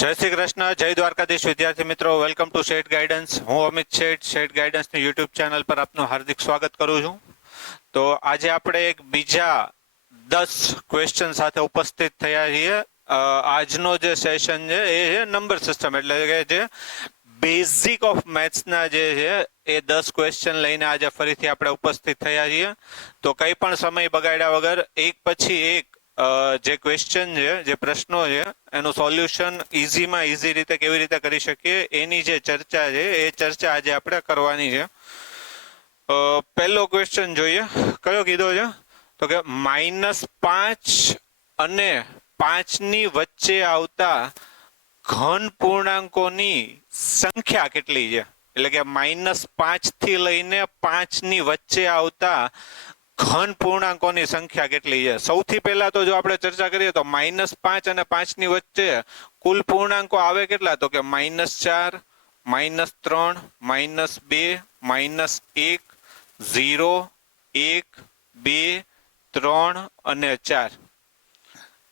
જય શ્રી કૃષ્ણ, જય દ્વારકાધીશ વિદ્યાર્થી મિત્રો. Welcome to Sheth guidance. હું અમિત શેઠ, શેઠ ગાઈડન્સની યુટ્યુબ ચેનલ પર આપનું હાર્દિક સ્વાગત કરું છું. તો આજે આપણે એક બીજા 10 ક્વેશ્ચન સાથે ઉપસ્થિત થયા છીએ. આજનો જે સેશન છે એ છે નંબર સિસ્ટમ, એટલે કે જે બેઝિક ઓફ મેથ્સના જે છે એ 10 ક્વેશ્ચન લઈને આજે ફરીથી આપણે ઉપસ્થિત થયા છીએ. તો કંઈ પણ સમય બગાડ્યા વગર એક પછી એક જે ક્વેશ્ચન છે, જે પ્રશ્નો છે, એનું સોલ્યુશન ઇઝીમાં ઇઝી રીતે કેવી રીતે કરી શકીએ એની જે ચર્ચા છે એ ચર્ચા આજે આપણે કરવાની છે. પહેલો ક્વેશ્ચન જોઈએ. કયો કીધો છે? તો કે -5 અને 5ની વચ્ચે આવતા ઘન પૂર્ણાંકોની સંખ્યા કેટલી છે? એટલે કે -5 થી લઈને 5ની વચ્ચે આવતા ઘન પૂર્ણાંકોની સંખ્યા કેટલી છે? સૌથી પહેલા તો જો આપણે ચર્ચા કરીએ તો -5 અને 5ની વચ્ચે કુલ પૂર્ણાંકો આવે કેટલા? તો કે -4, -3, -2, -1, 0, 1, 2, 3 અને 4.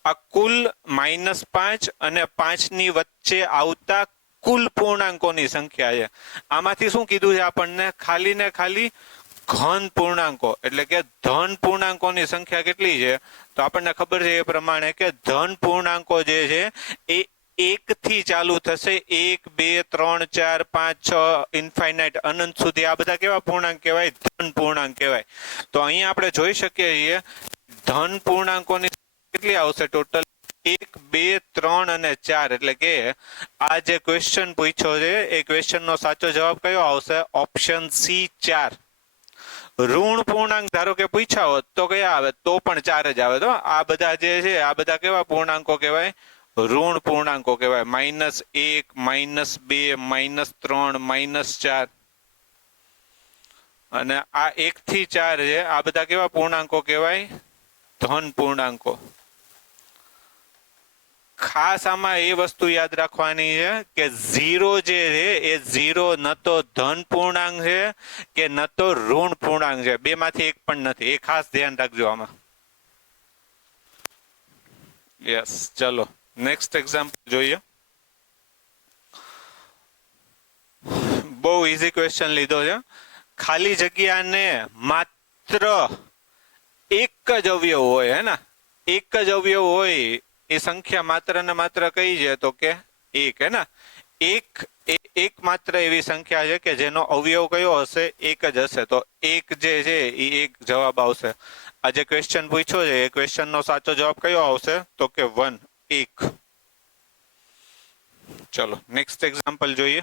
આ કુલ -5 અને 5ની વચ્ચે આવતા કુલ પૂર્ણાંકોની સંખ્યા છે. આમાંથી શું કીધું છે આપણને? ખાલી ને ખાલી ઘન પૂર્ણાંકો, એટલે કે ધન પૂર્ણાંકોની સંખ્યા કેટલી છે? તો આપણને ખબર છે એ પ્રમાણે કે ધન પૂર્ણાંકો જે છે એ 1 થી ચાલુ થશે. 1, 2, 3, 4, 5, 6 ઇન્ફાઇનાઇટ અનંત સુધી. આ બધા કેવા પૂર્ણાંક કહેવાય? ધન પૂર્ણાંક કહેવાય. તો અહીંયા આપણે જોઈ શકીએ છીએ ધન પૂર્ણાંકોની કેટલી આવશે ટોટલ? 1, 2, 3 અને 4. એટલે કે આ જે ક્વેશ્ચન પૂછ્યો છે એ ક્વેશ્ચનનો સાચો જવાબ કયો આવશે? Option C, 4. ઋણ પૂર્ણાંક ધારો કે પૂછ્યા હોત તો કયા આવે? તો પણ 4 જ આવે. તો આ બધા જે છે આ બધા કેવા પૂર્ણાંકો કહેવાય? ઋણ પૂર્ણાંકો કહેવાય. -1, -2, -3, -4 અને આ 1 થી 4 છે આ બધા કેવા પૂર્ણાંકો કહેવાય? ધન પૂર્ણાંકો. ખાસ આમાં એ વસ્તુ યાદ રાખવાની છે કે 0 જે છે એ 0 ન તો ધન પૂર્ણાંક છે કે ન તો ઋણ પૂર્ણાંક છે. બેમાંથી એક પણ નથી. એ ખાસ ધ્યાન રાખજો આમાં. યસ, ચલો નેક્સ્ટ એક્ઝામ્પલ જોઈએ. બહુ ઇઝી ક્વેશ્ચન લીધો છે. ખાલી જગ્યાને માત્ર એક જ અવયવ હોય, હે ને? એક જ અવયવ હોય એ સંખ્યા માત્ર ને માત્ર કઈ છે? તો કે 1, હે ને? એક માત્ર એવી સંખ્યા છે કે જેનો અવયવ કયો હશે? એક જ હશે. તો 1 જે છે એ 1 જવાબ આવશે. આ જે ક્વેશ્ચન પૂછ્યો છે એ ક્વેશ્ચનનો સાચો જવાબ કયો આવશે? તો કે 1, 1. ચલો નેક્સ્ટ એક્ઝામ્પલ જોઈએ.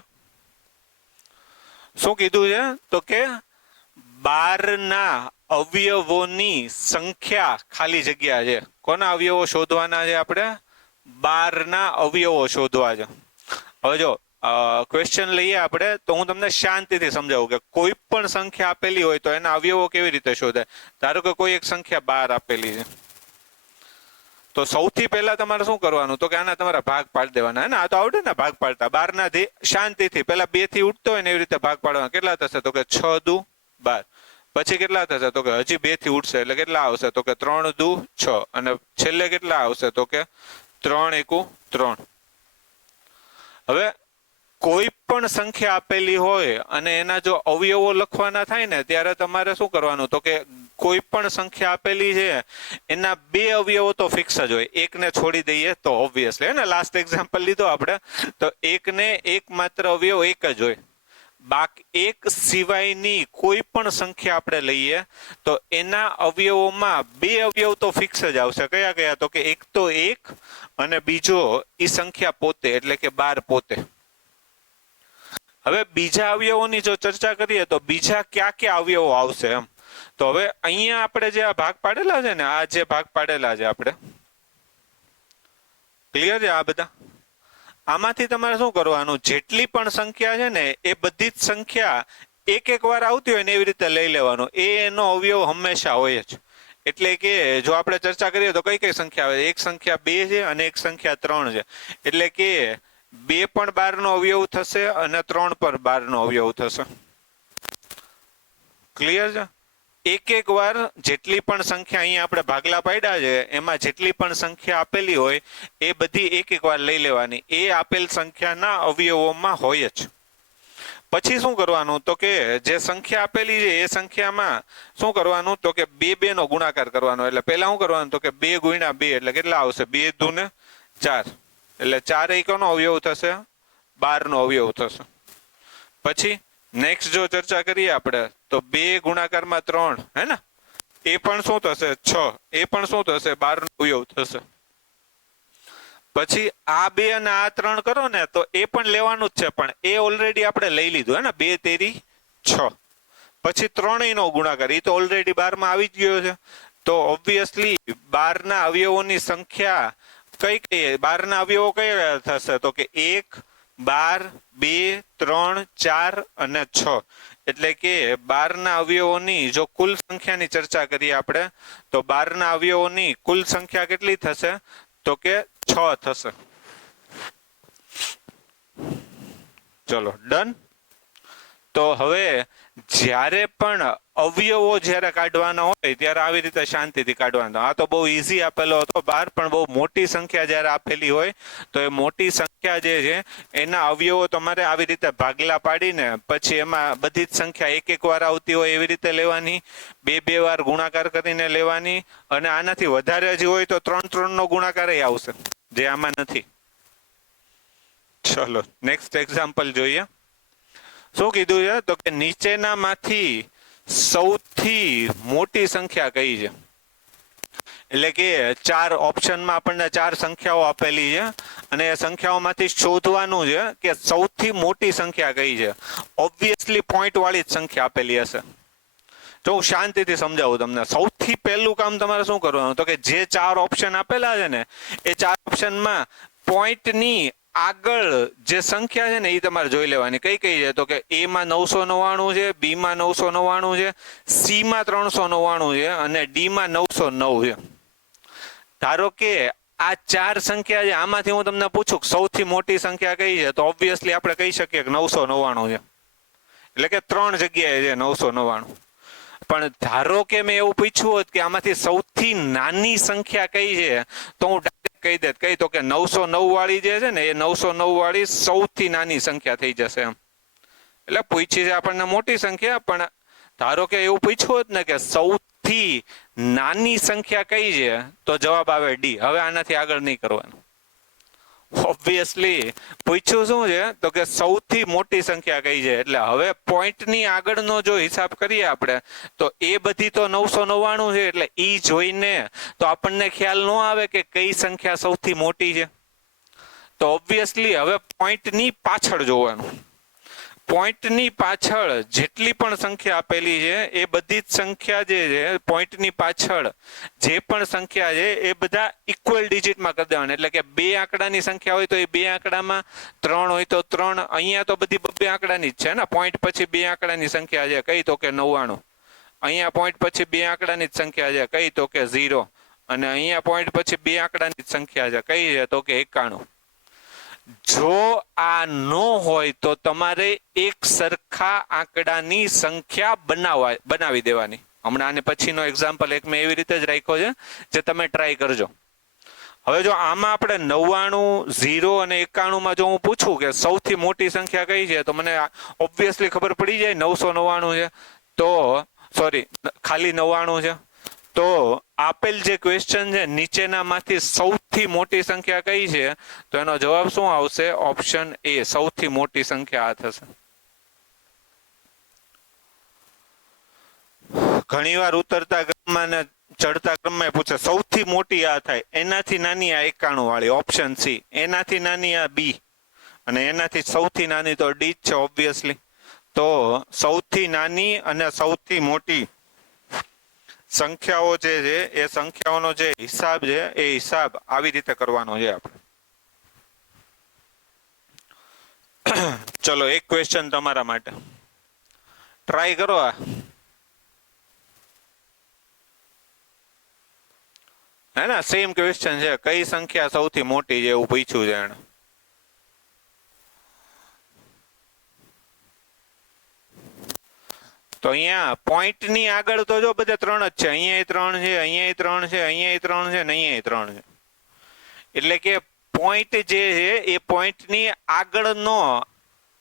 શું કીધું છે? તો કે 12ના અવયવોની સંખ્યા ખાલી જગ્યા છે. કોના અવયવો શોધવાના છે આપણે? 12ના અવયવો શોધવા છે. હવે જો ક્વેશ્ચન લઈએ આપણે તો હું તમને શાંતિથી સમજાવું કે કોઈ પણ સંખ્યા આપેલી હોય તો એના અવયવો કેવી રીતે શોધાય. ધારો કે કોઈ એક સંખ્યા 12 આપેલી છે, તો સૌથી પહેલા તમારે શું કરવાનું? તો કે આના તમારા ભાગ પાડી દેવાના. ને આ તો આવડે ને ભાગ પાડતા. 12ના શાંતિથી પહેલા 2 થી ઉઠતો હોય ને એવી રીતે ભાગ પાડવાના. કેટલા થશે? તો કે 6 દુ 12. પછી કેટલા થશે? તો કે હજી 2 થી ઉઠશે એટલે કેટલા આવશે? તો કે 3 દુ 6 અને છેલ્લે કેટલા આવશે? તો કે 3 એકુ 3. હવે કોઈ પણ સંખ્યા આપેલી હોય અને એના જો અવયવો લખવાના થાય ને ત્યારે તમારે શું કરવાનું? તો કે કોઈ પણ સંખ્યા આપેલી છે એના 2 અવયવો તો ફિક્સ જ હોય. એકને છોડી દઈએ તો ઓબ્વિયસલી, હે ને? લાસ્ટ એક્ઝામ્પલ લીધો આપણે તો એકને એક માત્ર અવયવ એક જ હોય. બાકી એક સિવાયની કોઈ પણ સંખ્યા આપણે લઈએ તો એના અવયવોમાં 2 અવયવ તો ફિક્સ જ આવશે. કયા કયા? તો કે એક તો 1 અને બીજો એ સંખ્યા પોતે, એટલે કે 12 પોતે. હવે બીજા અવયવોની જો ચર્ચા કરીએ તો બીજા કયા કયા અવયવો આવશે એમ. તો હવે અહીંયા આપણે જે આ ભાગ પાડેલા છે ને, આ જે ભાગ પાડેલા છે આપણે, ક્લિયર છે આ બધા? આમાંથી તમારે શું કરવાનું? જેટલી પણ સંખ્યા છે ને એ બધી જ સંખ્યા એક વાર આવતી હોય ને એવી રીતે લઈ લેવાનું. એનો અવયવ હંમેશા હોય જ. એટલે કે જો આપણે ચર્ચા કરીએ તો કઈ કઈ સંખ્યા આવે? એક સંખ્યા 2 છે અને એક સંખ્યા 3 છે. એટલે કે 2 પણ 12 નો અવયવ થશે અને 3 પણ 12 નો અવયવ થશે. ક્લિયર છે? એક એક વાર જેટલી પણ સંખ્યા અહીંયા આપણે ભાગલા પાડ્યા છે એમાં જેટલી પણ સંખ્યા આપેલી હોય એ બધી એક એક વાર લઈ લેવાની, એ આપેલ સંખ્યાના અવયવોમાં હોય જ. પછી શું કરવાનું તો કે જે સંખ્યા આપેલી છે એ સંખ્યામાં શું કરવાનું તો કે બે બે નો ગુણાકાર કરવાનો. એટલે પહેલા શું કરવાનું તો કે 2 ગુણ્યા 2 એટલે કેટલા આવશે? 2 દુ ને 4, એટલે 4 કોનો અવયવ થશે? 12 નો અવયવ થશે. પછી નેક્સ્ટ જો ચર્ચા કરીએ આપણે તો 2 ગુણાકારમાં 3, હે ને, એ પણ શું થશે? 6, એ પણ શું થશે? 12 નો અવયવ થશે. પછી આ 2 અને આ 3 કરો ને તો એ પણ લેવાનું જ છે, પણ એ ઓલરેડી આપણે લઈ લીધું, હે ને, 2 તેરી 6. પછી 3 નો ગુણાકાર, એ તો ઓલરેડી 12 માં આવી જ ગયો છે. તો ઓબ્વિયસલી 12 ના અવયવોની સંખ્યા કઈ કઈ 12 ના અવયવો કયા થશે તો કે 1, 12, 2, 3, 4 અને 6. એટલે કે 12 ના અવયવોની જો કુલ સંખ્યાની ચર્ચા કરીએ આપણે તો 12 ના અવયવોની કુલ સંખ્યા કેટલી થશે તો કે 6 થશે. ચલો ડન. તો હવે જ્યારે પણ અવયવો જ્યારે કાઢવાના હોય ત્યારે આવી રીતે શાંતિથી કાઢવાના. આ તો બહુ ઈઝી આપેલો હતો 12, પણ બહુ મોટી સંખ્યા જ્યારે આપેલી હોય તો એ મોટી સંખ્યા જે છે એના અવયવો તમારે આવી રીતે ભાગલા પાડીને પછી એમાં બધી જ સંખ્યા એક એક વાર આવતી હોય એવી રીતે લેવાની, બે બે વાર ગુણાકાર કરીને લેવાની, અને આનાથી વધારે જ હોય તો 3 નો ગુણાકાર આવશે, જે આમાં નથી. ચલો નેક્સ્ટ એક્ઝામ્પલ જોઈએ. શું કીધું છે તો કે નીચેનામાંથી સૌથી મોટી સંખ્યા કઈ છે? એટલે કે 4 ઓપ્શનમાં આપણને 4 સંખ્યાઓ આપેલી છે અને એ સંખ્યાઓમાંથી શોધવાનું છે કે સૌથી મોટી સંખ્યા કઈ છે. ઓબ્વિયસલી પોઈન્ટ વાળી જ સંખ્યા આપેલી હશે. જો હું શાંતિથી સમજાવું તમને. સૌથી પહેલું કામ તમારે શું કરવાનું તો કે જે 4 ઓપ્શન આપેલા છે ને એ 4 ઓપ્શનમાં પોઈન્ટની આગળ જે સંખ્યા છે ને એ તમારે જોઈ લેવાની. કઈ કઈ છે તો કે એ માં 999 છે, બી માં 999 છે, સી માં 399 છે અને ડી માં 909 છે. ધારો કે આ 4 સંખ્યા છે, આમાંથી હું તમને પૂછું સૌથી મોટી સંખ્યા કઈ છે તો ઓબ્વિયસલી આપણે કહી શકીએ કે 999 છે. એટલે કે 3 જગ્યાએ છે 999. પણ ધારો કે મેં એવું પૂછ્યું હોત કે આમાંથી સૌથી નાની સંખ્યા કઈ છે તો હું ડાયરેક્ટ કહી દેત. કઈ તો કે 909 વાળી જે છે ને એ 909 વાળી સૌથી નાની સંખ્યા થઈ જશે એમ. એટલે પૂછી છે આપણને મોટી સંખ્યા, પણ ધારો કે એવું પૂછ્યું હોત ને કે સૌથી નાની સંખ્યા કઈ છે તો જવાબ આવે ડી. હવે આનાથી આગળ નહીં કરવાનું. ઓબ્વિયસલી પૂછ્યું શું છે તો કે સૌથી મોટી સંખ્યા કઈ છે. એટલે હવે પોઈન્ટની આગળનો જો હિસાબ કરીએ આપણે તો એ બધી તો 999 છે. એટલે ઈ જોઈને તો આપણને ખ્યાલ ન આવે કે કઈ સંખ્યા સૌથી મોટી છે. તો ઓબ્વિયસલી હવે પોઈન્ટની પાછળ જોવાનું. પોઈન્ટની પાછળ જેટલી પણ સંખ્યા આપેલી છે એ બધી જ સંખ્યા જે છે પોઈન્ટની પાછળ જે પણ સંખ્યા છે એ બધા ઇક્વલ ડિજિટમાં કરી દેવાના. એટલે કે 2 આંકડાની સંખ્યા હોય તો એ 2 આંકડામાં, 3 હોય તો 3. અહીંયા તો બધી 2 આંકડાની જ છે ને. પોઈન્ટ પછી 2 આંકડાની સંખ્યા છે કઈ તો કે 99. અહીંયા પોઈન્ટ પછી 2 આંકડાની જ સંખ્યા છે કઈ તો કે 0. અને અહીંયા પોઈન્ટ પછી 2 આંકડાની જ સંખ્યા છે કઈ છે તો કે 91. જો આ નો હોય તો તમારે એક સરખા આંકડાની સંખ્યા બનાવી દેવાની. હમણાં આને પછીનો એક્ઝામ્પલ એક મેં એવી રીતે જ રાખ્યો છે જે તમે ટ્રાય કરજો. હવે જો આમાં આપણે 99, 0 અને 91 માં જો હું પૂછું કે સૌથી મોટી સંખ્યા કઈ છે તો મને ઓબ્વિયસલી ખબર પડી જાય 999 છે. તો સોરી ખાલી 99 છે. તો આપેલ જે ક્વેશ્ચન છે નીચેનામાંથી સૌથી મોટી સંખ્યા કઈ છે તો એનો જવાબ શું આવશે? ઓપ્શન એ, સૌથી મોટી સંખ્યા આ થશે. ઘણીવાર ઉતરતા ક્રમમાં ને ચડતા ક્રમમાં પૂછે સૌથી મોટી આ થાય, એનાથી નાની આ 91 વાળી ઓપ્શન સી, એનાથી નાની આ બી અને એનાથી સૌથી નાની તો ડી જ છે ઓબ્વિયસલી. તો સૌથી નાની અને સૌથી મોટી સંખ્યાઓ જે છે એ સંખ્યાઓનો જે હિસાબ છે એ હિસાબ આવી રીતે કરવાનો છે આપણે. ચલો એક ક્વેશ્ચન તમારા માટે ટ્રાય કરો. આ હે ને સેમ ક્વેશ્ચન છે. કઈ સંખ્યા સૌથી મોટી છે એવું પૂછ્યું છે એને. તો અહીંયા પોઈન્ટ ની આગળ તો જો બધા 3 જ છે, અહીંયા 3 છે, અહીંયા 3 છે, અહીંયા 3 છે ને અહીંયા 3 છે. એટલે કે પોઈન્ટ જે છે એ પોઈન્ટ ની આગળનો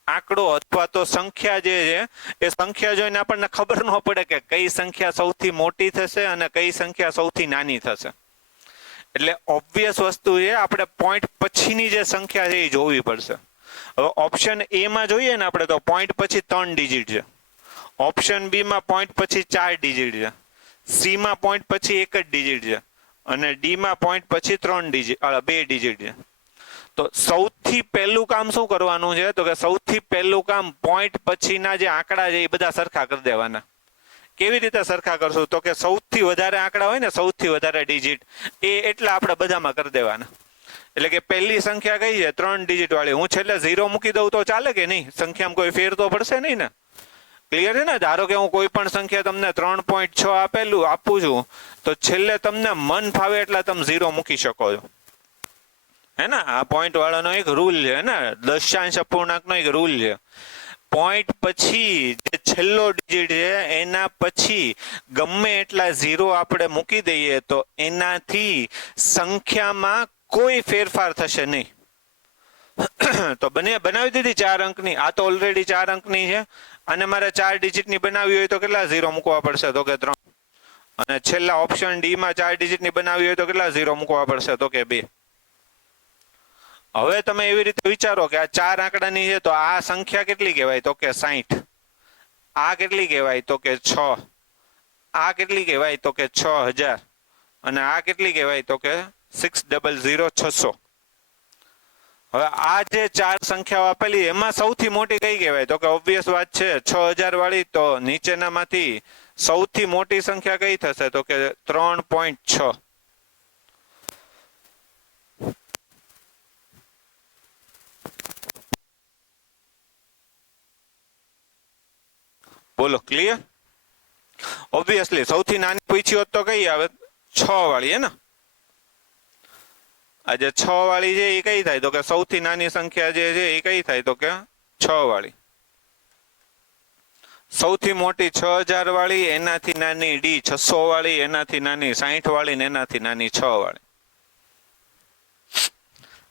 આંકડો અથવા તો સંખ્યા જે છે એ સંખ્યા જોઈને આપણને ખબર ન પડે કે કઈ સંખ્યા સૌથી મોટી થશે અને કઈ સંખ્યા સૌથી નાની થશે. એટલે ઓબ્વિયસ વસ્તુ છે, આપણે પોઈન્ટ પછીની જે સંખ્યા છે એ જોવી પડશે. હવે ઓપ્શન એ માં જોઈએ ને આપણે તો પોઈન્ટ પછી 3 ડિજિટ છે, ઓપ્શન બી માં પોઈન્ટ પછી 4 ડિજિટ છે, સી માં પોઈન્ટ પછી 1 જ ડિજિટ છે અને ડી માં પોઈન્ટ પછી 2 ડિજિટ છે. તો સૌથી પહેલું કામ શું કરવાનું છે? તો કે સૌથી પહેલું કામ પોઈન્ટ પછીના જે આંકડા છે એ બધા સરખા કરી દેવાના. કેવી રીતે સરખા કરશું? તો કે સૌથી વધારે આંકડા હોય ને, સૌથી વધારે ડિજિટ, એ એટલા આપણે બધામાં કરી દેવાના. એટલે કે પહેલી સંખ્યા કઈ છે? 3 ડિજિટ વાળી. હું છેલ્લે 0 મૂકી દઉં તો ચાલે કે નહીં? સંખ્યામાં કોઈ ફેર તો પડશે નહીં ને? ક્લિયર છે ને? ધારો કે હું કોઈ પણ સંખ્યા તમને 3.6 આપું છું તો છેલ્લે તમને મન ફાવે એટલા તમે 0 મૂકી શકો છો, હે ને? આ પોઈન્ટ વાળાનો એક રૂલ છે ને, દશાંશ અપૂર્ણાંકનો એક રૂલ છે. પોઈન્ટ પછી જે છેલ્લો ડિજિટ છે એના પછી ગમે એટલા 0 આપણે મૂકી દઈએ તો એનાથી સંખ્યામાં કોઈ ફેરફાર થશે નહીં. તો બનાવી દીધી 4 અંકની. આ તો ઓલરેડી 4 અંકની છે અને મારે 4 ડિજિટની બનાવી હોય તો કેટલા 0 મૂકવા પડશે? તો કે 3. અને છેલ્લા ઓપ્શન ડી માં 4 ડિજિટની બનાવી હોય તો કેટલા 0 મૂકવા પડશે? તો કે 2. હવે તમે એવી રીતે વિચારો કે આ 4 આંકડાની છે તો આ સંખ્યા કેટલી કહેવાય? તો કે 60. આ કેટલી કહેવાય? તો કે 6. આ કેટલી કહેવાય? તો કે 6000. અને આ કેટલી કહેવાય? તો કે 6000600. હવે આ જે 4 સંખ્યાઓ આપેલી એમાં સૌથી મોટી કઈ કહેવાય? તો કે ઓબ્વિયસ વાત છે 6000 વાળી. તો નીચેનામાંથી સૌથી મોટી સંખ્યા કઈ થશે? તો કે 3.6. બોલો, ક્લિયર? ઓબ્વિયસલી સૌથી નાની પૂછી હોત તો કઈ આવે? 6 વાળી, હે ને? આ જે 6 વાળી છે એ કઈ થાય? તો કે સૌથી નાની સંખ્યા જે છે એ કઈ થાય? તો કે 6 વાળી. સૌથી મોટી 6000 વાળી, એનાથી નાની ડી 600 વાળી, એનાથી નાની 60 વાળી ને એનાથી નાની 6 વાળી.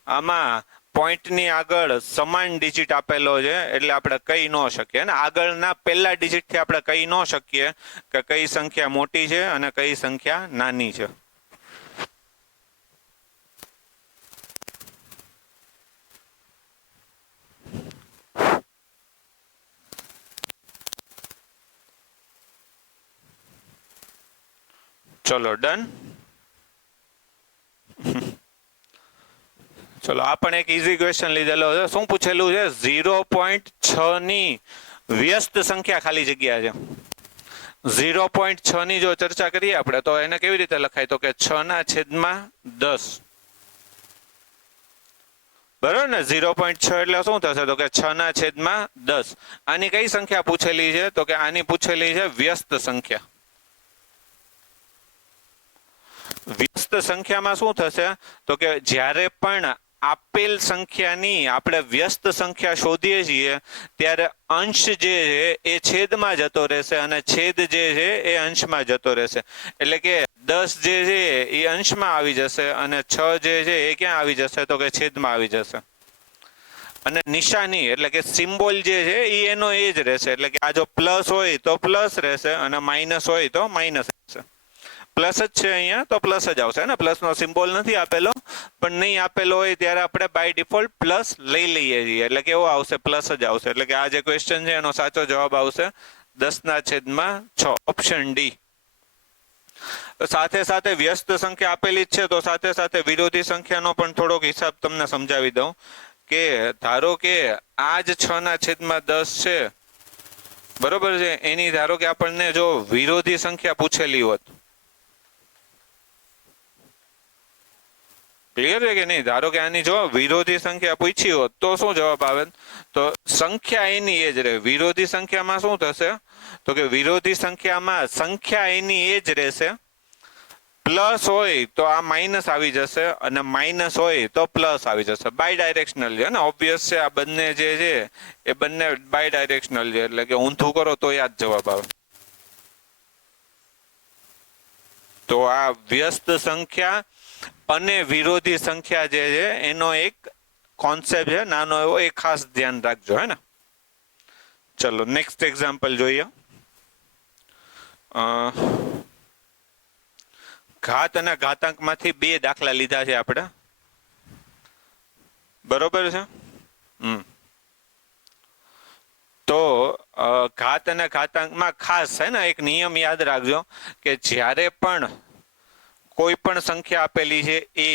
આમાં પોઈન્ટની આગળ સમાન ડિજિટ આપેલો છે એટલે આપણે કહી ન શકીએ ને, આગળના પહેલા ડિજિટથી આપણે કહી ન શકીએ કે કઈ સંખ્યા મોટી છે અને કઈ સંખ્યા નાની છે. ચલો ડન. ચલો આ પણ એક ઈઝી ક્વેશ્ચન લીધેલો છે. શું પૂછેલું છે? 0.6 ની વ્યસ્ત સંખ્યા ખાલી જગ્યા છે. 0.6 ની જો ચર્ચા કરીએ આપણે તો એને કેવી રીતે લખાય? તો કે 6/10. બરોબર ને? 0.6 એટલે શું થશે? તો કે 6/10. આની કઈ સંખ્યા પૂછેલી છે? તો કે આની પૂછેલી છે વ્યસ્ત સંખ્યા. વ્યસ્ત સંખ્યામાં શું થશે? તો કે જ્યારે પણ આપેલ સંખ્યાની આપણે વ્યસ્ત સંખ્યા શોધીએ છીએ ત્યારે અંશ જે છે એ છેદમાં જતો રહેશે અને છેદ જે છે એ અંશમાં જતો રહેશે. એટલે કે 10 જે છે એ અંશમાં આવી જશે અને 6 જે છે એ ક્યાં આવી જશે? તો કે છેદમાં આવી જશે. અને નિશાની એટલે કે સિમ્બોલ જે છે એ એનો એ જ રહેશે. એટલે કે આ જો પ્લસ હોય તો પ્લસ રહેશે અને માઇનસ હોય તો માઇનસ રહેશે. પ્લસ જ છે અહીંયા તો પ્લસ જ આવશે ને, પ્લસ નો સિમ્બોલ નથી આપેલો, પણ નહીં આપેલો હોય ત્યારે આપણે બાય ડિફોલ્ટ પ્લસ લઈ લઈએ છીએ એટલે કેવો આવશે? પ્લસ જ આવશે. એટલે કે આ જે ક્વેશ્ચન છે એનો સાચો જવાબ આવશે 10/6, ઓપ્શન ડી. સાથે સાથે વ્યસ્ત સંખ્યા આપેલી જ છે તો સાથે સાથે વિરોધી સંખ્યાનો પણ થોડોક હિસાબ તમને સમજાવી દઉં કે ધારો કે આ જ 6/10 છે, બરોબર છે? એની ધારો કે આપણને જો વિરોધી સંખ્યા પૂછેલી હોત, ક્લિયર છે કે નહીં? ધારો કે આની જો વિરોધી સંખ્યા પૂછી હોત તો શું જવાબ આવે? તો સંખ્યા એની એ જ રહે. વિરોધી સંખ્યામાં શું થશે? તો કે વિરોધી સંખ્યામાં સંખ્યા એની એ જ રહેશે. પ્લસ હોય તો આ માઇનસ આવી જશે અને માઇનસ હોય તો પ્લસ આવી જશે. બાય ડાયરેક્શનલ છે ને, ઓબ્વિયસ છે. આ બંને જે છે એ બંને બાય ડાયરેક્શનલ છે એટલે કે ઊંધું કરો તો યાદ જવાબ આવે. તો આ વ્યસ્ત સંખ્યા અને વિરોધી સંખ્યા જે છે એનો એક કોન્સેપ્ટ છે નાનો એવો, એ ખાસ ધ્યાન રાખજો, હે ને. ચલો નેક્સ્ટ એક્ઝામ્પલ જોઈએ. ઘાત અને ઘાતાંકમાંથી બે દાખલા લીધા છે આપણે, બરોબર છે. તો ઘાત અને ઘાતાંકમાં ખાસ છે ને એક નિયમ યાદ રાખજો કે જ્યારે પણ કોઈ પણ સંખ્યા આપેલી છે એ,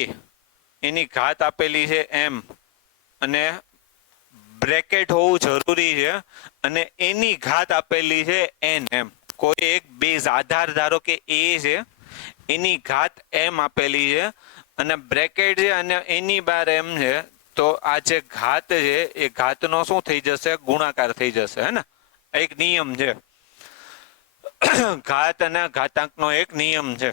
એની ઘાત આપેલી છે એમ, અને બ્રેકેટ હોવું જરૂરી છે, અને એની ઘાત આપેલી છે એન, એમ કોઈ એક બેઝ આધાર ધારો કે એ છે, એની ઘાત એમ આપેલી છે અને બ્રેકેટ છે અને એની બાર એમ છે, તો આ જે ઘાત છે એ ઘાતનો શું થઈ જશે? ગુણાકાર થઈ જશે, હે ને. એક નિયમ છે, ઘાત અને ઘાતાંકનો એક નિયમ છે.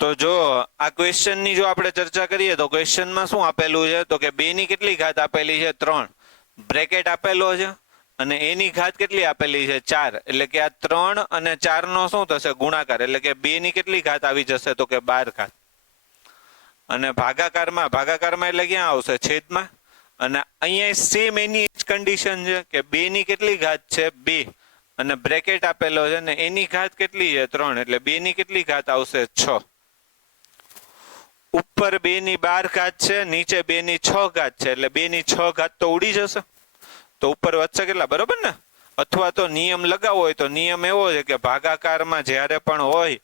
તો જો આ ક્વેશ્ચન ની જો આપણે ચર્ચા કરીએ તો ક્વેશ્ચનમાં શું આપેલું છે? તો કે 2 ની કેટલી ઘાત આપેલી છે? 3. બ્રેકેટ આપેલો છે અને એની ઘાત કેટલી આપેલી છે? 4. એટલે કે આ 3 અને 4 નો શું થશે? ગુણાકાર. એટલે કે 2 ની કેટલી ઘાત આવી જશે? તો કે 12 ઘાત. અને ભાગાકારમાં એટલે ક્યાં આવશે? છેદમાં. અને અહીંયા સેમ એની જ કન્ડિશન છે કે 2 ની કેટલી ઘાત છે? 2. અને બ્રેકેટ આપેલો છે ને એની ઘાત કેટલી છે? 3. એટલે 2 ની કેટલી ઘાત આવશે? 6. ઉપર 2 ની 12 ઘાત છે, નીચે 2 ની 6 ઘાત છે, એટલે 2 ની 6 ઘાત તો ઉડી જશે. તો ઉપર વધશે કેટલા? બરોબર ને. અથવા તો નિયમ લગાવવો હોય તો નિયમ એવો છે કે ભાગાકારમાં જ્યારે પણ હોય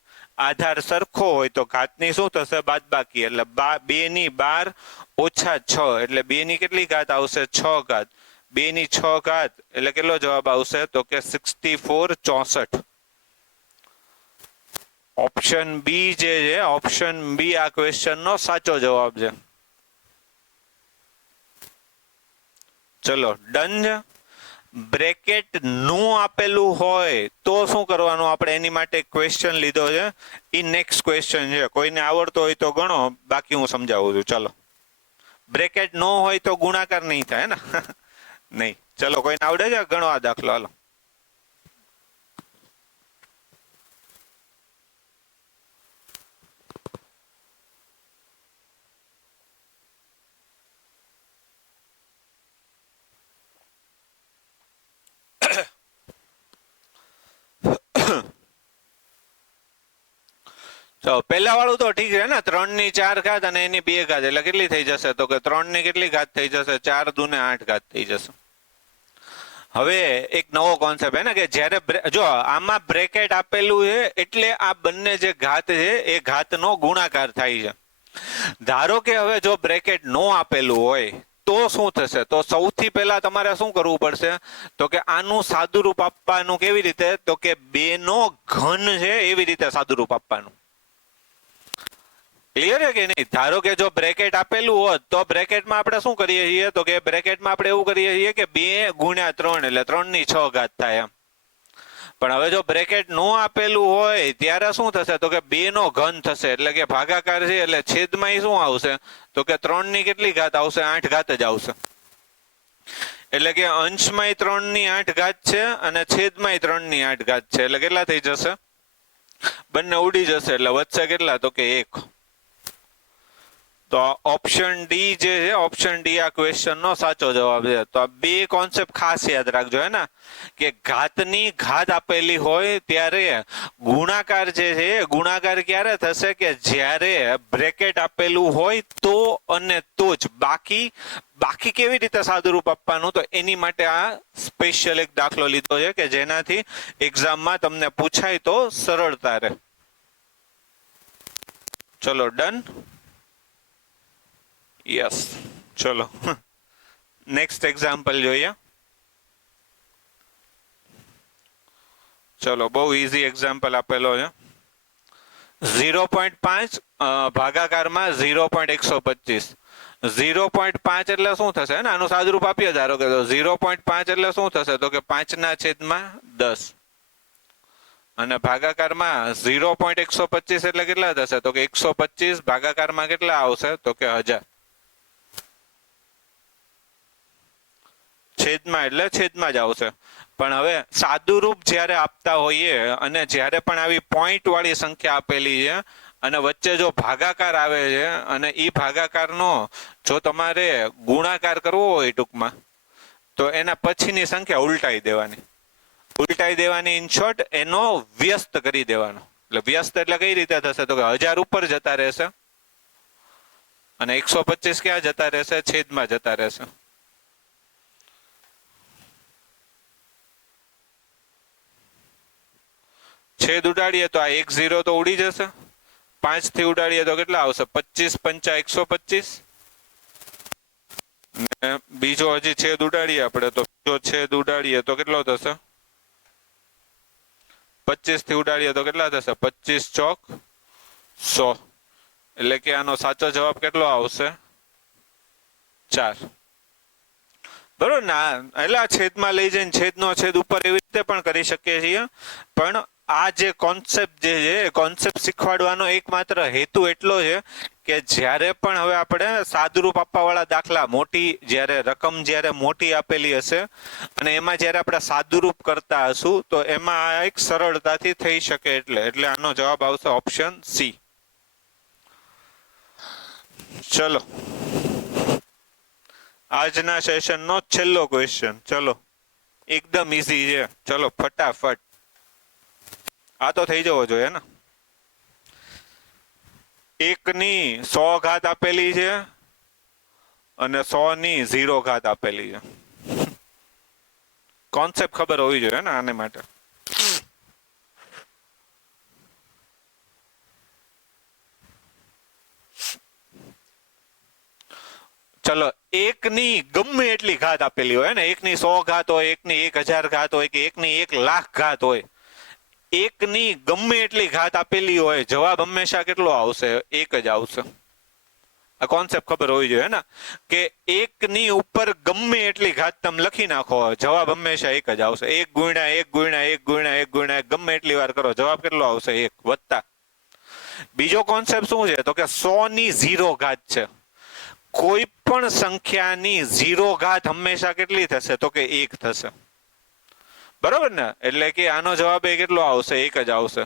આધાર સરખો હોય તો ઘાતની શું થશે? બાદબાકી. એટલે 2 ની 12 ઓછા 6, એટલે 2 ની કેટલી ઘાત આવશે? 6 ઘાત. 2 ની 6 ઘાત એટલે કેટલો જવાબ આવશે? તો કે 64, 64. ઓપ્શન બી જે છે, ઓપ્શન બી આ ક્વેશ્ચન નો સાચો જવાબ છે. ચલો ડન છે. બ્રેકેટ નું આપેલું હોય તો શું કરવાનું? આપણે એની માટે ક્વેશ્ચન લીધો છે, એ નેક્સ્ટ ક્વેશ્ચન છે. કોઈને આવડતો હોય તો ગણો, બાકી હું સમજાવું છું. ચાલો. બ્રેકેટ નો હોય તો ગુણાકાર નહીં થાય ને. નહીં. ચલો કોઈને આવડે છે? ગણો આ દાખલો. હાલો. પેલા વાળું તો ઠીક છે ને, 3 ની 4 ઘાત અને એની 2 ઘાત એટલે કેટલી થઈ જશે? તો કે 3 ની કેટલી ઘાત થઈ જશે? 4 દુને 8 ઘાત થઈ જશે. હવે એક નવો કોન્સેપ્ટ હે ને કે જ્યારે જો આમાં બ્રેકેટ આપેલું છે એટલે આ બંને જે ઘાત છે એ ઘાતનો ગુણાકાર થાય છે. ધારો કે હવે જો બ્રેકેટ નો આપેલું હોય તો શું થશે? તો સૌથી પહેલા તમારે શું કરવું પડશે? તો કે આનું સાદુરૂપ આપવાનું કેવી રીતે? તો કે 2 નો ઘન છે એવી રીતે સાદુરૂપ આપવાનું. ક્લિયર છે કે નહીં? ધારો કે જો બ્રેકેટ આપેલું હોત તો બ્રેકેટમાં આપણે શું કરીએ છીએ? તો કે બ્રેકેટમાં આપણે એવું કરીએ છીએ કે 2 ગુણ્યા 3 એટલે 3 ની 6 ઘાત થાય એમ. પણ હવે જો બ્રેકેટ નો આપેલું હોય ત્યારે શું થશે? તો કે 2 નો ઘન થશે, એટલે કે ભાગાકાર છે એટલે છેદમાં શું આવશે? તો કે 3 ની કેટલી ઘાત આવશે? 8 ઘાત જ આવશે. એટલે કે અંશમાં 3 ની 8 ઘાત છે અને છેદમાં 3 ની 8 ઘાત છે, એટલે કેટલા થઈ જશે? બંને ઉડી જશે, એટલે વધશે કેટલા? તો કે 1. તો ઓપ્શન ડી જે છે, ઓપ્શન ડી આ ક્વેશ્ચન નો સાચો જવાબ છે. તો આ બે કોન્સેપ્ટ ખાસ યાદ રાખજો, હે ને, કે ઘાતની ઘાત આપેલી હોય ત્યારે ગુણાકાર જે છે ગુણાકાર ક્યારે થશે? કે જ્યારે બ્રેકેટ આપેલું હોય તો અને તો જ. બાકી કેવી રીતે સાદુરૂપ આપવાનું? તો એની માટે આ સ્પેશિયલ એક દાખલો લીધો છે કે જેનાથી એક્ઝામમાં તમને પૂછાય તો સરળતા રહે. ચલો ડન. યસ. ચલો નેક્સ્ટ એક્ઝામ્પલ જોઈએ. ચલો બહુ ઈઝી એક્ઝામ્પલ આપેલો છે. 0.5 ભાગાકારમાં 0.125. 0.5 એટલે શું થશે? ને આનું સાદુરૂપ આપીએ ધારો કે 0.5 એટલે શું થશે? તો કે 5/10. અને ભાગાકારમાં 0.125 એટલે કેટલા થશે? તો કે 125 ભાગાકારમાં કેટલા આવશે? તો કે 1000. છેદમાં એટલે છેદમાં જ આવશે. પણ હવે સાદુરૂપ જ્યારે આપતા હોઈએ અને જ્યારે પણ આવી પોઈન્ટ વાળી સંખ્યા આપેલી છે અને વચ્ચે જો ભાગાકાર આવે છે અને એ ભાગાકારનો જો તમારે ગુણાકાર કરવો હોય ટૂંકમાં તો એના પછીની સંખ્યા ઉલટાઈ દેવાની ઇન શોર્ટ એનો વ્યસ્ત કરી દેવાનો. એટલે વ્યસ્ત એટલે કઈ રીતે થશે તો કે 1000 ઉપર જતા રહેશે અને 125 ક્યાં જતા રહેશે? છેદમાં જતા રહેશે. છેદ ઉડાડીએ તો આ 1 0 તો ઉડી જશે. 5 થી ઉડાડીએ તો કેટલા આવશે? 25 પંચા 125. બીજો હજી છેદ ઉડાડીએ આપણે તો બીજો છેદ ઉડાડીએ તો કેટલો થશે? 25 થી ઉડાડીએ તો કેટલા થશે? 25 ચોક 100. એટલે કે આનો સાચો જવાબ કેટલો આવશે? 4. બરોબર ને? એટલે આ છેદમાં લઈ જઈને છેદનો છેદ ઉપર એવી રીતે પણ કરી શકીએ છીએ. પણ આ જે કોન્સેપ્ટ જે છે કોન્સેપ્ટ શીખવાડવાનો એકમાત્ર હેતુ એટલો છે કે જ્યારે પણ હવે આપણે સાદુરૂપ આપવા વાળા દાખલા મોટી જ્યારે રકમ જ્યારે મોટી આપેલી હશે અને એમાં જ્યારે આપણે સાદુરૂપ કરતા હશું તો એમાં આ એક સરળતાથી થઈ શકે એટલે આનો જવાબ આવશે ઓપ્શન સી. ચલો આજના સેશનનો છેલ્લો ક્વેશ્ચન. ચલો એકદમ ઈઝી છે. ચલો ફટાફટ. આ તો થઈ જવો જોઈએ ને. 1 ની 100 ઘાત આપેલી છે અને 100 ની 0 ઘાત આપેલી છે. કોન્સેપ્ટ ખબર હોવી જોઈએ ને આને માટે. ચલો 1 ની ગમે એટલી ઘાત આપેલી હોય ને, 1 ની 100 ઘાત હોય, 1 ની 1000 ઘાત હોય કે 1 ની 1 લાખ ઘાત હોય, 1 ની ગમે એટલી ઘાત આપેલી હોય, જવાબ હંમેશા કેટલો આવશે? 1 જ આવશે. આ કોન્સેપ્ટ ખબર હોવી જોઈએ ને કે 1 ની ઉપર ગમે એટલી ઘાત તમે લખી નાખો, જવાબ હંમેશા 1 જ આવશે. 1 ગુણ્યા 1 ગુણ્યા 1 ગુણ્યા 1 ગુણ્યા 1 ગમે એટલી વાર કરો, જવાબ કેટલો આવશે? 1 વત્તા. બીજો કોન્સેપ્ટ શું છે તો કે 100 ની 0 ઘાત છે. કોઈ પણ સંખ્યાની 0 ઘાત હંમેશા કેટલી થશે તો કે 1 થશે. બરોબર ને? એટલે કે આનો જવાબ એ કેટલો આવશે? 1 જ આવશે.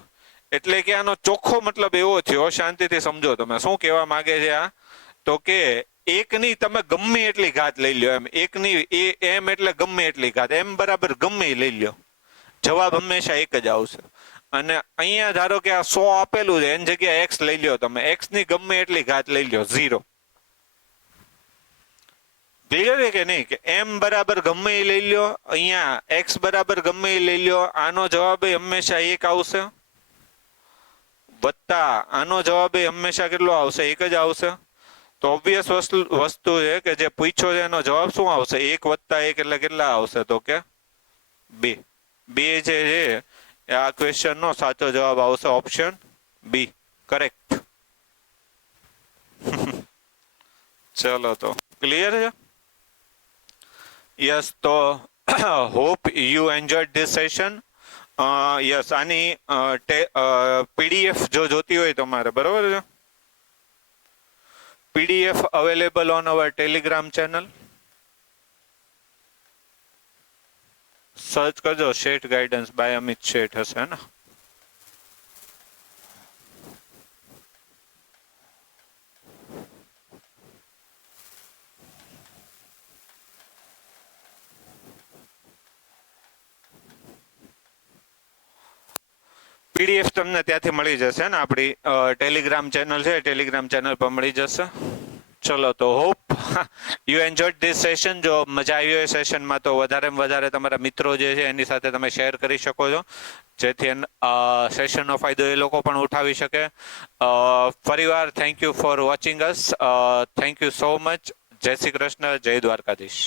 એટલે કે આનો ચોખ્ખો મતલબ એવો થયો, શાંતિથી સમજો તમે શું કહેવા માંગે છે આ, તો કે 1 ની તમે ગમે એટલી ઘાત લઈ લો એમ. 1 ની એમ એટલે ગમે એટલી ઘાત, એમ બરાબર ગમે લઈ લો, જવાબ હંમેશા 1 જ આવશે. અને અહીંયા ધારો કે આ 100 આપેલું છે એની જગ્યાએ x લઈ લો તમે, x ની ગમે એટલી ઘાત લઈ લો 0. ક્લિયર છે કે નહીં? કે m બરાબર ગમે એ લઈ લો, અહીંયા x બરાબર ગમે એ લઈ લો, આનો જવાબ હંમેશા 1 આવશે. વત્તા આનો જવાબ હંમેશા કેટલો આવશે? 1 જ આવશે. તો ઓબ્વિયસ વસ્તુ છે કે જે પૂછ્યો છે એનો જવાબ શું આવશે? 1 વત્તા 1 એટલે કેટલા આવશે તો કે 2. 2 જે છે આ ક્વેશ્ચન નો સાચો જવાબ આવશે ઓપ્શન બી. કરેક્ટ. ચલો તો ક્લિયર છે? યસ. તો hope you enjoyed this session. Yes, આની પીડીએફ જો જોતી હોય તમારે, બરોબર છે, PDF available on our Telegram channel. Search કરજો શેઠ ગાઈડન્સ બાય અમિત શેઠ હશે ને. PDF તમને ત્યાંથી મળી જશે ને. આપણી ટેલિગ્રામ ચેનલ છે, ટેલિગ્રામ ચેનલ પર મળી જશે. ચલો તો hope you enjoyed this session. જો મજા આવી હોય સેશનમાં તો વધારેમાં વધારે તમારા મિત્રો જે છે એની સાથે તમે શેર કરી શકો છો, જેથી સેશનનો ફાયદો એ લોકો પણ ઉઠાવી શકે. ફરીવાર thank you for watching us. Thank you so much. જય શ્રી કૃષ્ણ. જય દ્વારકાધીશ.